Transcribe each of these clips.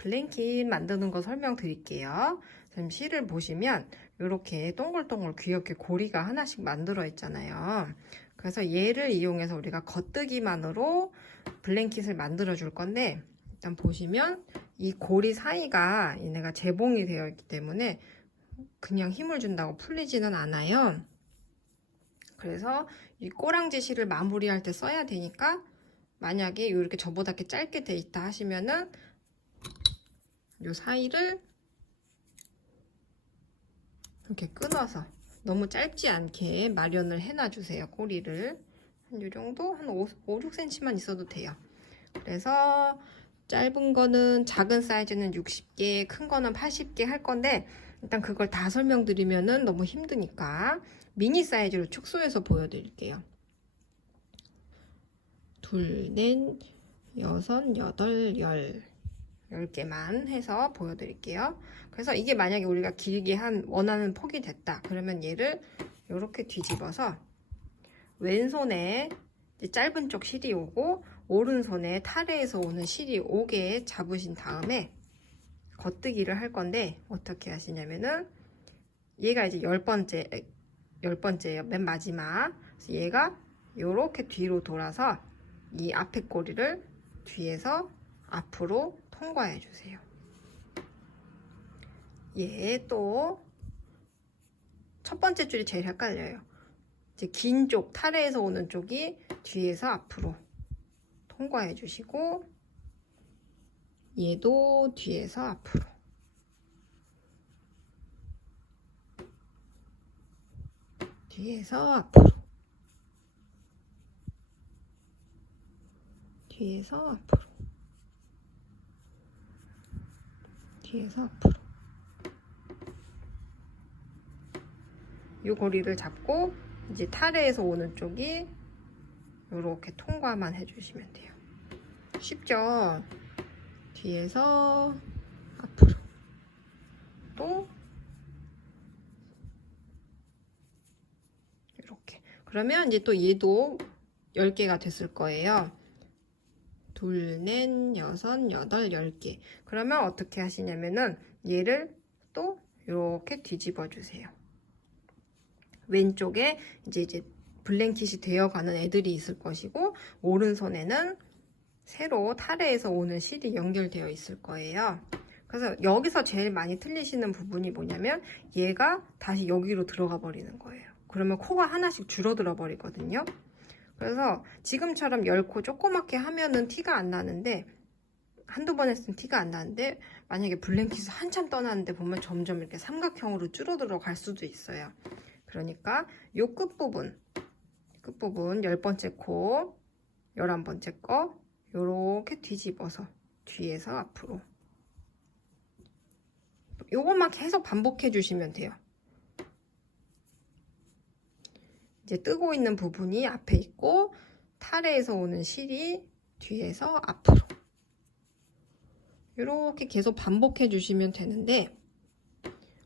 블랭킷 만드는 거 설명드릴게요. 지금 실을 보시면 이렇게 동글동글 귀엽게 고리가 하나씩 만들어 있잖아요. 그래서 얘를 이용해서 우리가 겉뜨기만으로 블랭킷을 만들어 줄 건데, 일단 보시면 이 고리 사이가 얘네가 재봉이 되어 있기 때문에 그냥 힘을 준다고 풀리지는 않아요. 그래서 이 꼬랑지 실을 마무리할 때 써야 되니까, 만약에 이렇게 저보다 이렇게 짧게 돼 있다 하시면은 이 사이를 이렇게 끊어서 너무 짧지 않게 마련을 해놔 주세요. 꼬리를 한 이 정도, 한 5, 6cm만 있어도 돼요. 그래서 짧은 거는, 작은 사이즈는 60개, 큰 거는 80개 할 건데, 일단 그걸 다 설명드리면은 너무 힘드니까 미니 사이즈로 축소해서 보여드릴게요. 둘, 넷, 여섯, 여덟, 10개만 해서 보여드릴게요. 그래서 이게 만약에 우리가 길게 원하는 폭이 됐다 그러면 얘를 이렇게 뒤집어서 왼손에 짧은 쪽 실이 오고 오른손에 타래에서 오는 실이 오게 잡으신 다음에 겉뜨기를 할 건데, 어떻게 하시냐면은 얘가 이제 10번째예요. 맨 마지막. 그래서 얘가 이렇게 뒤로 돌아서 이 앞에 꼬리를 뒤에서 앞으로 통과해 주세요. 얘 또 첫 번째 줄이 제일 헷갈려요. 이제 긴 쪽, 타래에서 오는 쪽이 뒤에서 앞으로 통과해 주시고, 얘도 뒤에서 앞으로, 뒤에서 앞으로, 뒤에서 앞으로, 뒤에서 앞으로. 이 고리를 잡고 이제 타래에서 오는 쪽이 이렇게 통과만 해주시면 돼요. 쉽죠? 뒤에서 앞으로, 또 이렇게. 그러면 이제 또 얘도 10개가 됐을 거예요. 둘, 넷, 여섯, 여덟, 10개. 그러면 어떻게 하시냐면은 얘를 또 이렇게 뒤집어 주세요. 왼쪽에 이제 블랭킷이 되어가는 애들이 있을 것이고, 오른손에는 새로 타래에서 오는 실이 연결되어 있을 거예요. 그래서 여기서 제일 많이 틀리시는 부분이 뭐냐면, 얘가 다시 여기로 들어가 버리는 거예요. 그러면 코가 하나씩 줄어들어 버리거든요. 그래서 지금처럼 10코 조그맣게 하면은 티가 안 나는데, 한두 번 했으면 티가 안 나는데, 만약에 블랭킷을 한참 떠났는데 보면 점점 이렇게 삼각형으로 줄어들어 갈 수도 있어요. 그러니까 요 끝부분 10번째 코, 11번째 거 요렇게 뒤집어서 뒤에서 앞으로, 요것만 계속 반복해 주시면 돼요. 이제 뜨고 있는 부분이 앞에 있고 타래에서 오는 실이 뒤에서 앞으로, 이렇게 계속 반복해 주시면 되는데,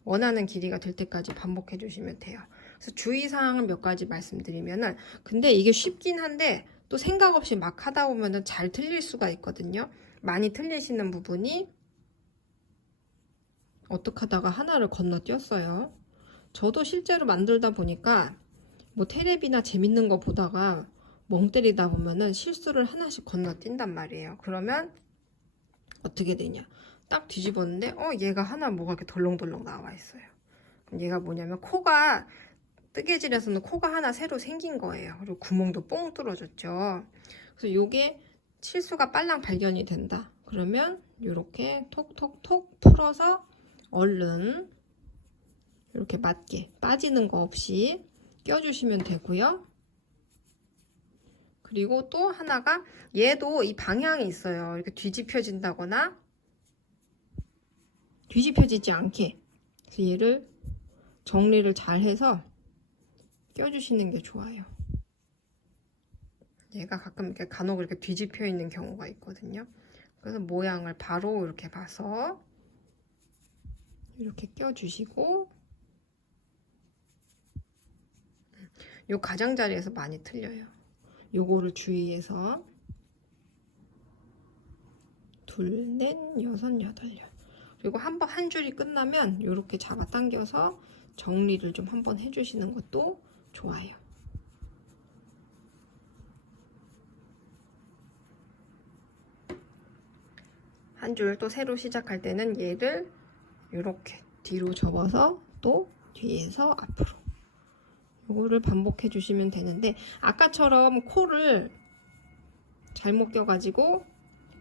원하는 길이가 될 때까지 반복해 주시면 돼요. 그래서 주의사항을 몇 가지 말씀드리면은, 근데 이게 쉽긴 한데 또 생각 없이 막 하다 보면은 잘 틀릴 수가 있거든요. 많이 틀리시는 부분이, 어떻게 하다가 하나를 건너뛰었어요. 저도 실제로 만들다 보니까 뭐 테레비나 재밌는 거 보다가 멍 때리다 보면은 실수를 하나씩 건너뛴단 말이에요. 그러면 어떻게 되냐, 딱 뒤집었는데 얘가 하나 뭐가 이렇게 덜렁덜렁 나와 있어요. 그럼 얘가 뭐냐면, 코가, 뜨개질에서는 코가 하나 새로 생긴 거예요. 그리고 구멍도 뽕 뚫어졌죠. 그래서 요게 실수가 빨랑 발견이 된다 그러면 이렇게 톡톡톡 풀어서 얼른 이렇게 맞게 빠지는 거 없이 껴주시면 되고요. 그리고 또 하나가, 얘도 이 방향이 있어요. 이렇게 뒤집혀진다거나 뒤집혀지지 않게, 그래서 얘를 정리를 잘 해서 껴주시는 게 좋아요. 얘가 가끔 이렇게 간혹 이렇게 뒤집혀 있는 경우가 있거든요. 그래서 모양을 바로 이렇게 봐서 이렇게 껴주시고, 요 가장자리에서 많이 틀려요. 요거를 주의해서 둘, 넷, 여섯, 여덟, 열. 그리고 한 줄이 끝나면 이렇게 잡아당겨서 정리를 좀 한번 해주시는 것도 좋아요. 한 줄 또 새로 시작할 때는 얘를 이렇게 뒤로 접어서 또 뒤에서 앞으로 이거를 반복해 주시면 되는데, 아까처럼 코를 잘못 껴가지고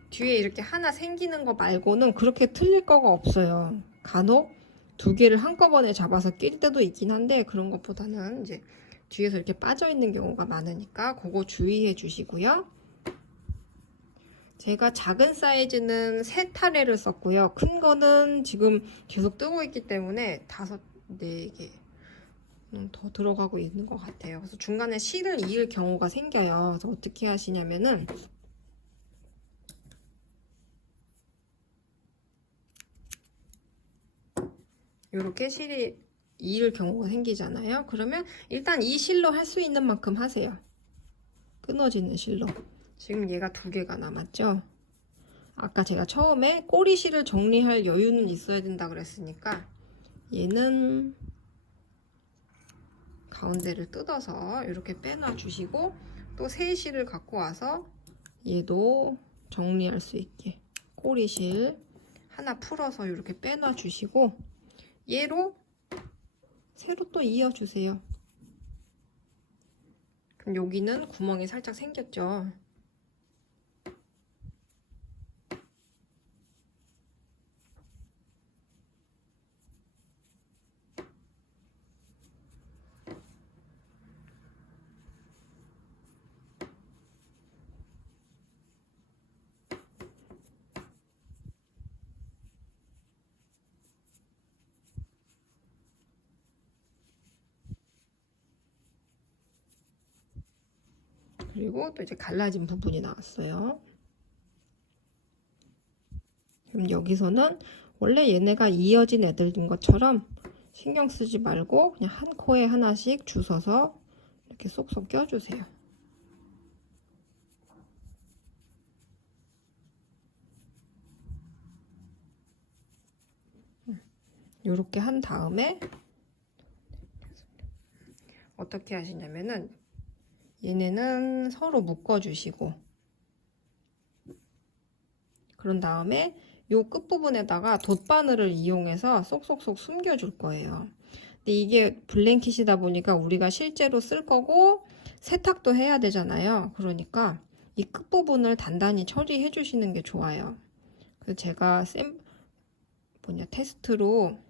뒤에 이렇게 하나 생기는 거 말고는 그렇게 틀릴 거가 없어요. 간혹 두 개를 한꺼번에 잡아서 낄 때도 있긴 한데, 그런 것보다는 이제 뒤에서 이렇게 빠져 있는 경우가 많으니까 그거 주의해 주시고요. 제가 작은 사이즈는 3타래를 썼고요. 큰 거는 지금 계속 뜨고 있기 때문에 5, 4개 더 들어가고 있는 것 같아요. 그래서 중간에 실을 이을 경우가 생겨요. 그래서 어떻게 하시냐면은 이렇게 실이 이을 경우가 생기잖아요. 그러면 일단 이 실로 할 수 있는 만큼 하세요. 끊어지는 실로. 지금 얘가 2개가 남았죠. 아까 제가 처음에 꼬리실을 정리할 여유는 있어야 된다 그랬으니까 얘는 가운데를 뜯어서 이렇게 빼놔 주시고, 또 새 실을 갖고 와서 얘도 정리할 수 있게 꼬리실 하나 풀어서 이렇게 빼놔 주시고, 얘로 새로 또 이어 주세요. 그럼 여기는 구멍이 살짝 생겼죠. 그리고 또 이제 갈라진 부분이 나왔어요. 그럼 여기서는 원래 얘네가 이어진 애들인 것처럼 신경 쓰지 말고 그냥 한 코에 하나씩 주워서 이렇게 쏙쏙 껴주세요. 이렇게 한 다음에 어떻게 하시냐면은 얘네는 서로 묶어주시고, 그런 다음에 요 끝부분에다가 돗바늘을 이용해서 쏙쏙쏙 숨겨줄 거예요. 근데 이게 블랭킷이다 보니까 우리가 실제로 쓸 거고 세탁도 해야 되잖아요. 그러니까 이 끝부분을 단단히 처리해 주시는 게 좋아요. 그래서 제가 테스트로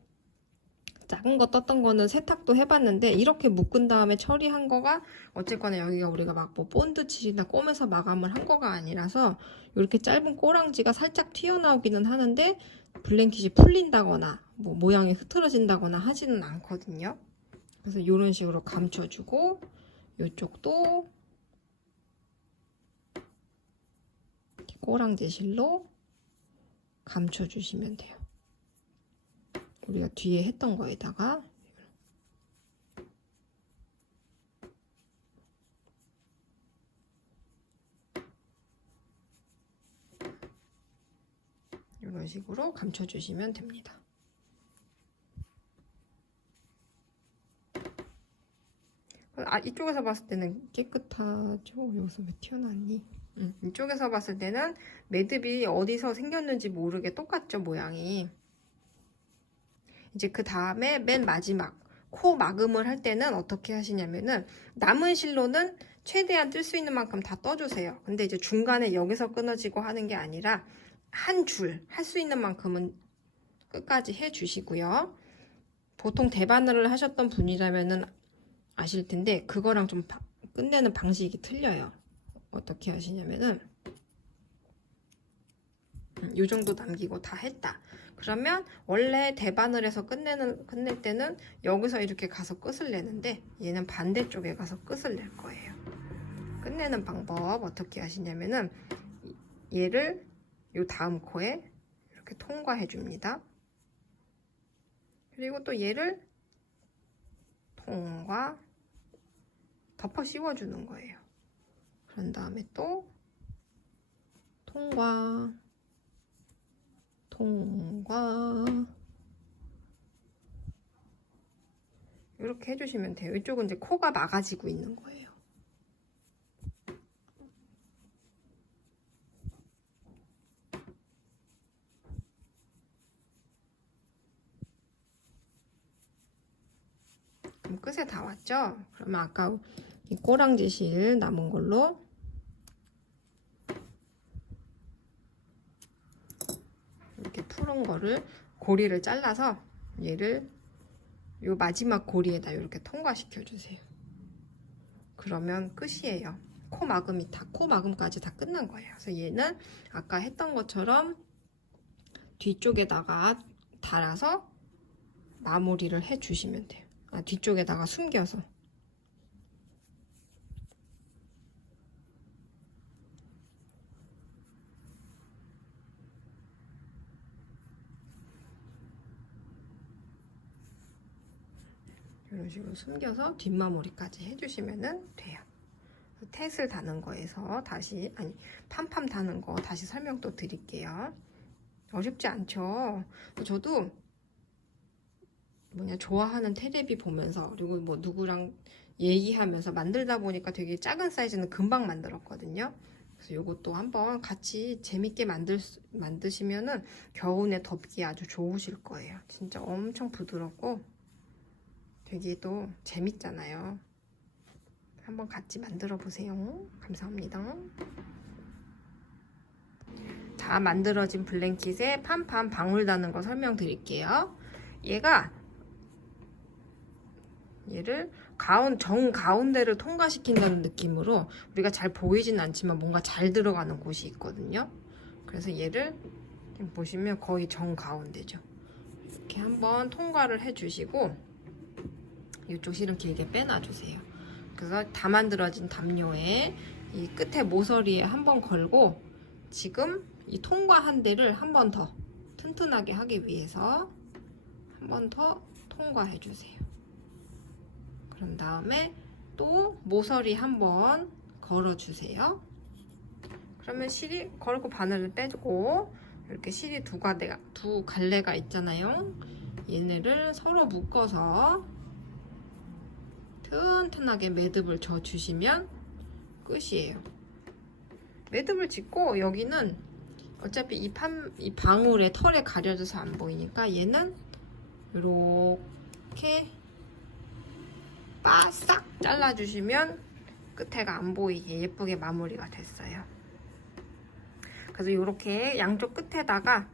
작은 거 떴던 거는 세탁도 해봤는데, 이렇게 묶은 다음에 처리한 거가 어쨌거나 여기가 우리가 막 뭐 본드칠이나 꿰매서 마감을 한 거가 아니라서 이렇게 짧은 꼬랑지가 살짝 튀어나오기는 하는데 블랭킷이 풀린다거나 뭐 모양이 흐트러진다거나 하지는 않거든요. 그래서 이런 식으로 감춰주고, 이쪽도 꼬랑지 실로 감춰주시면 돼요. 우리가 뒤에 했던 거에다가 이런 식으로 감춰주시면 됩니다. 이쪽에서 봤을 때는 깨끗하죠? 여기서 왜 튀어나왔니? 이쪽에서 봤을 때는 매듭이 어디서 생겼는지 모르게 똑같죠, 모양이. 이제 그 다음에 맨 마지막 코 마금을 할 때는 어떻게 하시냐면은 남은 실로는 최대한 뜰 수 있는 만큼 다 떠주세요. 근데 이제 중간에 여기서 끊어지고 하는 게 아니라 한 줄 할 수 있는 만큼은 끝까지 해 주시고요. 보통 대바늘을 하셨던 분이라면은 아실 텐데 그거랑 좀 끝내는 방식이 틀려요. 어떻게 하시냐면은 이 정도 남기고 다 했다. 그러면 원래 대바늘에서 끝낼 때는 여기서 이렇게 가서 끝을 내는데 얘는 반대쪽에 가서 끝을 낼 거예요. 끝내는 방법 어떻게 하시냐면은 얘를 요 다음 코에 이렇게 통과해 줍니다. 그리고 또 얘를 통과 덮어 씌워 주는 거예요. 그런 다음에 또 통과 통과. 이렇게 해주시면 돼요. 이쪽은 이제 코가 막아지고 있는 거예요. 그럼 끝에 다 왔죠? 그러면 아까 이 꼬랑지 실 남은 걸로 이렇게 푸른 거를 고리를 잘라서 얘를 요 마지막 고리에다 이렇게 통과시켜 주세요. 그러면 끝이에요. 코 마금까지 다 끝난 거예요. 그래서 얘는 아까 했던 것처럼 뒤쪽에다가 달아서 마무리를 해 주시면 돼요. 뒤쪽에다가 숨겨서. 이런 식으로 숨겨서 뒷마무리까지 해주시면 돼요. 텟을 다는 거에서 다시, 팜팜 다는 거 다시 설명 또 드릴게요. 어렵지 않죠? 저도 좋아하는 테레비 보면서, 그리고 뭐 누구랑 얘기하면서 만들다 보니까 되게 작은 사이즈는 금방 만들었거든요. 그래서 이것도 한번 같이 재밌게 만드시면은 겨우내 덮기 아주 좋으실 거예요. 진짜 엄청 부드럽고 되게 또 재밌잖아요. 한번 같이 만들어 보세요. 감사합니다. 다 만들어진 블랭킷에 팜팜 방울 다는 거 설명드릴게요. 얘를 정 가운데를 통과시킨다는 느낌으로, 우리가 잘 보이진 않지만 뭔가 잘 들어가는 곳이 있거든요. 그래서 얘를 보시면 거의 정 가운데죠. 이렇게 한번 통과를 해주시고 이쪽 실은 길게 빼놔주세요. 그래서 다 만들어진 담요에 이 끝에 모서리에 한번 걸고, 지금 이 통과한 데를 한 번 더 튼튼하게 하기 위해서 한 번 더 통과해 주세요. 그런 다음에 또 모서리 한번 걸어 주세요. 그러면 실이 걸고 바늘을 빼주고, 이렇게 실이 두 갈래가 있잖아요. 얘네를 서로 묶어서 튼튼하게 매듭을 져 주시면 끝이에요. 매듭을 짓고, 여기는 어차피 이 방울에 털에 가려져서 안 보이니까 얘는 이렇게 바싹 잘라주시면 끝에가 안 보이게 예쁘게 마무리가 됐어요. 그래서 이렇게 양쪽 끝에다가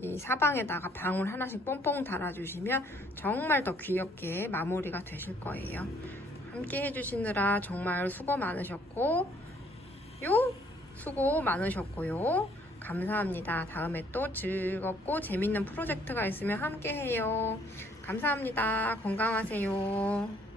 이 사방에다가 방울 하나씩 뽕뽕 달아주시면 정말 더 귀엽게 마무리가 되실 거예요. 함께 해주시느라 정말 수고 많으셨고요. 감사합니다. 다음에 또 즐겁고 재밌는 프로젝트가 있으면 함께 해요. 감사합니다. 건강하세요.